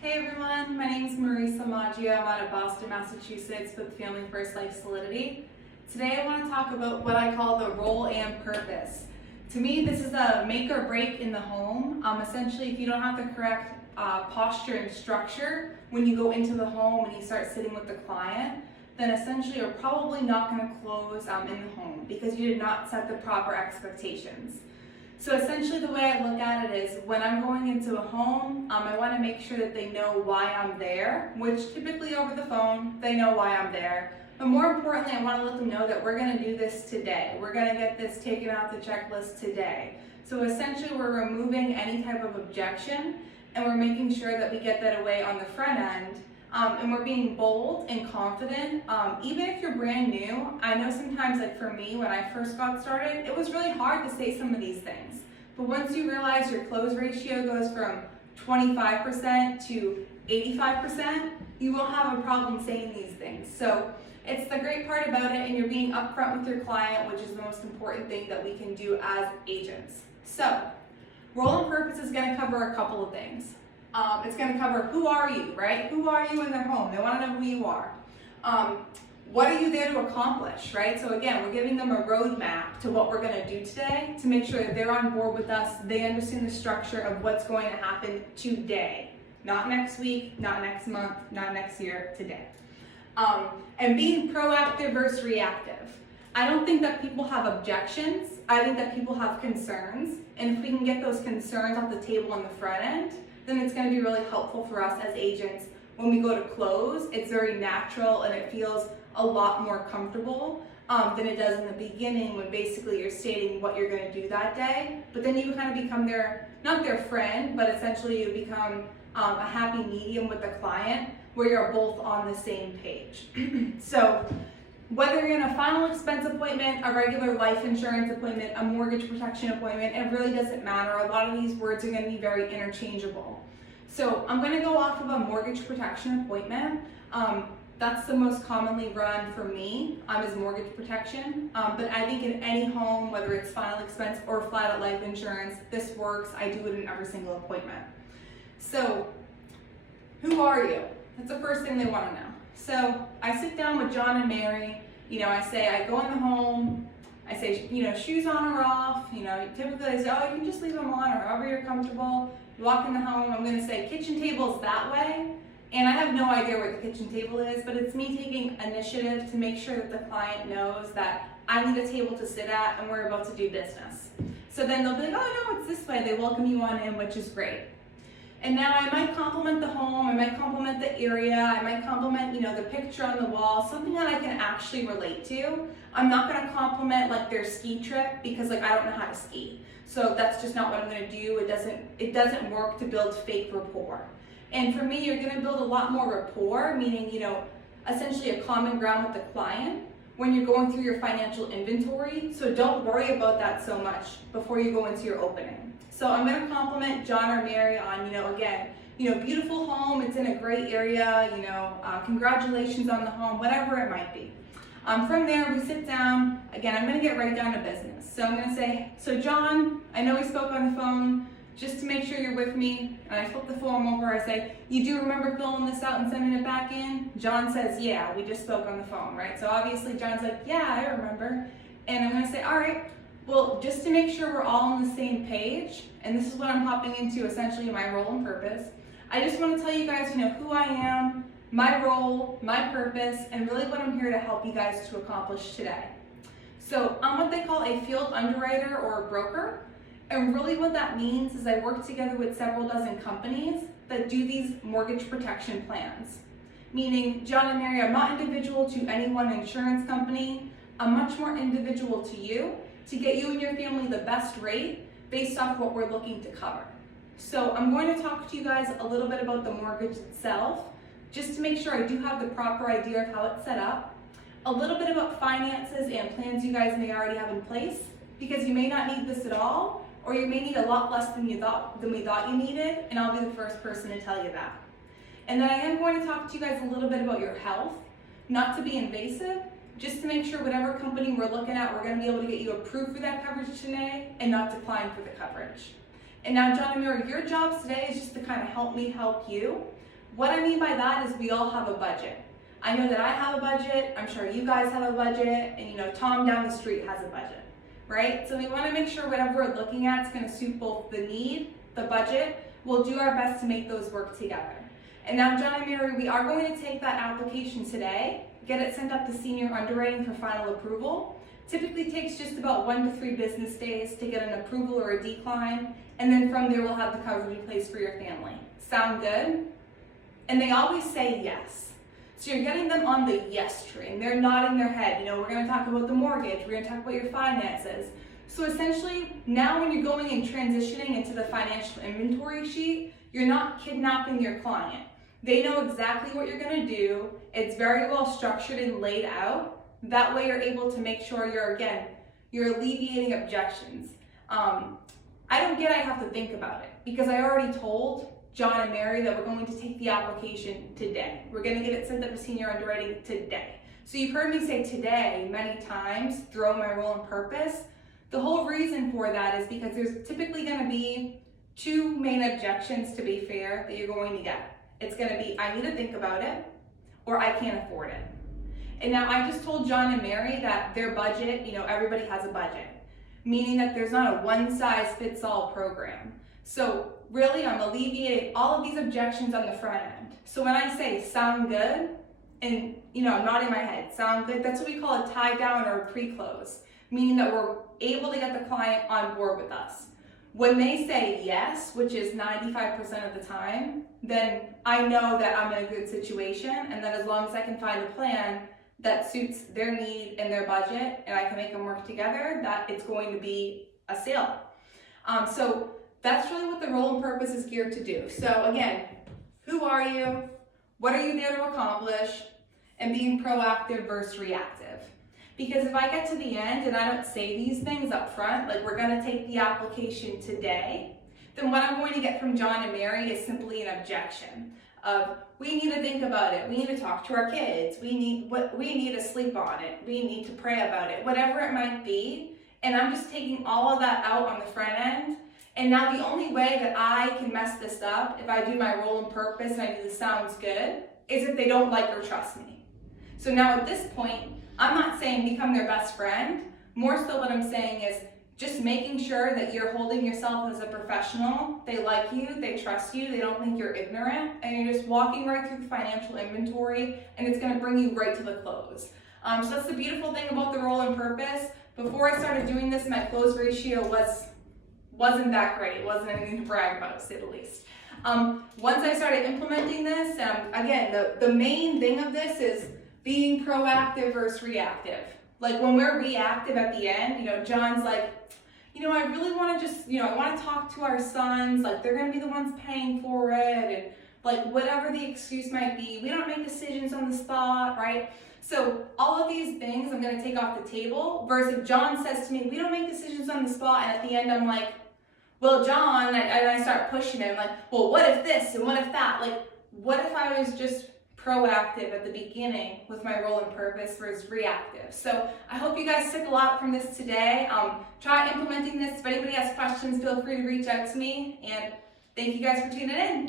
Hey everyone, my name is Marisa Maggio. I'm out of Boston, Massachusetts with Family First Life Solidity. Today I want to talk about what I call the role and purpose. To me, this is a make or break in the home. Essentially, if you don't have the correct posture and structure when you go into the home and you start sitting with the client, then essentially you're probably not going to close in the home because you did not set the proper expectations. So essentially the way I look at it is when I'm going into a home, I want to make sure that they know why I'm there, which typically over the phone, they know why I'm there. But more importantly, I want to let them know that we're going to do this today. We're going to get this taken off the checklist today. So essentially we're removing any type of objection and we're making sure that we get that away on the front end. And we're being bold and confident. Even if you're brand new, I know sometimes, like for me, when I first got started, it was really hard to say some of these things. But once you realize your close ratio goes from 25% to 85%, you won't have a problem saying these things. So it's the great part about it, and you're being upfront with your client, which is the most important thing that we can do as agents. So role and purpose is going to cover a couple of things. It's going to cover who are you, right? Who are you in their home? They want to know who you are. What are you there to accomplish, right? So again, we're giving them a roadmap to what we're going to do today to make sure that they're on board with us. They understand the structure of what's going to happen today. Not next week, not next month, not next year, today. And being proactive versus reactive. I don't think that people have objections. I think that people have concerns. And if we can get those concerns off the table on the front end, then it's going to be really helpful for us as agents. When we go to close, it's very natural and it feels a lot more comfortable than it does in the beginning when basically you're stating what you're going to do that day. But then you kind of become not their friend, but essentially you become a happy medium with the client where you're both on the same page. So whether you're in a final expense appointment, a regular life insurance appointment, a mortgage protection appointment, it really doesn't matter. A lot of these words are going to be very interchangeable. So I'm going to go off of a mortgage protection appointment. That's the most commonly run for me is mortgage protection. But I think in any home, whether it's final expense or flat out life insurance, this works. I do it in every single appointment. So who are you? That's the first thing they want to know. So I sit down with John and Mary, I go in the home, I say, shoes on or off, typically they say, oh, you can just leave them on or however you're comfortable. You walk in the home, I'm gonna say kitchen table's that way, and I have no idea where the kitchen table is, but it's me taking initiative to make sure that the client knows that I need a table to sit at and we're about to do business. So then they'll be like, oh no, it's this way. They welcome you on in, which is great. And now I might compliment the home, I might compliment the area, I might compliment, the picture on the wall, something that I can actually relate to. I'm not gonna compliment like their ski trip because I don't know how to ski. So that's just not what I'm gonna do. It doesn't work to build fake rapport. And for me, you're gonna build a lot more rapport, meaning, essentially a common ground with the client when you're going through your financial inventory. So don't worry about that so much before you go into your opening. So I'm going to compliment John or Mary on, again, beautiful home, it's in a great area, congratulations on the home, whatever it might be. From there, we sit down. Again, I'm going to get right down to business. So I'm going to say, so John, I know we spoke on the phone, just to make sure you're with me, and I flip the form over, I say, you do remember filling this out and sending it back in? John says, yeah, we just spoke on the phone, right? So obviously John's like, yeah, I remember. And I'm going to say, all right, well, just to make sure we're all on the same page, and this is what I'm hopping into essentially my role and purpose, I just want to tell you guys, who I am, my role, my purpose, and really what I'm here to help you guys to accomplish today. So I'm what they call a field underwriter or a broker, and really what that means is I work together with several dozen companies that do these mortgage protection plans. Meaning, John and Mary, I'm not individual to any one insurance company, I'm much more individual to you, to get you and your family the best rate based off what we're looking to cover. So I'm going to talk to you guys a little bit about the mortgage itself, just to make sure I do have the proper idea of how it's set up, a little bit about finances and plans you guys may already have in place, because you may not need this at all, or you may need a lot less than we thought you needed, and I'll be the first person to tell you that. And then I am going to talk to you guys a little bit about your health, not to be invasive, just to make sure whatever company we're looking at, we're going to be able to get you approved for that coverage today and not decline for the coverage. And now, John and Mary, your job today is just to kind of help me help you. What I mean by that is we all have a budget. I know that I have a budget, I'm sure you guys have a budget, and Tom down the street has a budget, right? So we want to make sure whatever we're looking at is going to suit both the need, the budget. We'll do our best to make those work together. And now, John and Mary, we are going to take that application today, get it sent up to senior underwriting for final approval. Typically takes just about 1 to 3 business days to get an approval or a decline, and then from there we'll have the coverage in place for your family. Sound good? And they always say yes. So you're getting them on the yes train. They're nodding their head. We're going to talk about the mortgage. We're going to talk about your finances. So essentially, now when you're going and transitioning into the financial inventory sheet, you're not kidnapping your client. They know exactly what you're going to do. It's very well structured and laid out. That way you're able to make sure you're alleviating objections. I don't get I have to think about it because I already told John and Mary that we're going to take the application today. We're going to get it sent up to senior underwriting today. So you've heard me say today many times throughout my role and purpose. The whole reason for that is because there's typically going to be 2 main objections, to be fair, that you're going to get. It's going to be, I need to think about it, or I can't afford it. And now I just told John and Mary that their budget, everybody has a budget, meaning that there's not a one-size-fits-all program. So really, I'm alleviating all of these objections on the front end. So when I say sound good, and I'm nodding my head, sound good, that's what we call a tie down or a pre-close, meaning that we're able to get the client on board with us. When they say yes, which is 95% of the time, then I know that I'm in a good situation, and that as long as I can find a plan that suits their need and their budget, and I can make them work together, that it's going to be a sale. So that's really what the role and purpose is geared to do. So again, who are you? What are you there to accomplish? And being proactive versus reactive. Because if I get to the end and I don't say these things up front, like we're going to take the application today, then what I'm going to get from John and Mary is simply an objection of, we need to think about it, we need to talk to our kids, we need to sleep on it, we need to pray about it, whatever it might be. And I'm just taking all of that out on the front end. And now the only way that I can mess this up, if I do my role and purpose and I do the sounds good, is if they don't like or trust me. So now at this point, I'm not saying become their best friend. More so what I'm saying is just making sure that you're holding yourself as a professional. They like you, they trust you, they don't think you're ignorant, and you're just walking right through the financial inventory, and it's going to bring you right to the close. So that's the beautiful thing about the role and purpose. Before I started doing this, my close ratio wasn't that great. It wasn't anything to brag about, to say the least. Once I started implementing this, again, the main thing of this is being proactive versus reactive. Like when we're reactive at the end, John's like, I really want to just, I want to talk to our sons, like they're going to be the ones paying for it, and like whatever the excuse might be, we don't make decisions on the spot, right? So all of these things I'm going to take off the table, versus if John says to me, we don't make decisions on the spot, and at the end I'm like, well, John, and I start pushing him, like, well, what if this, and what if that? Like, what if I was just proactive at the beginning with my role and purpose versus reactive? So I hope you guys took a lot from this today. Try implementing this. If anybody has questions, feel free to reach out to me, and thank you guys for tuning in.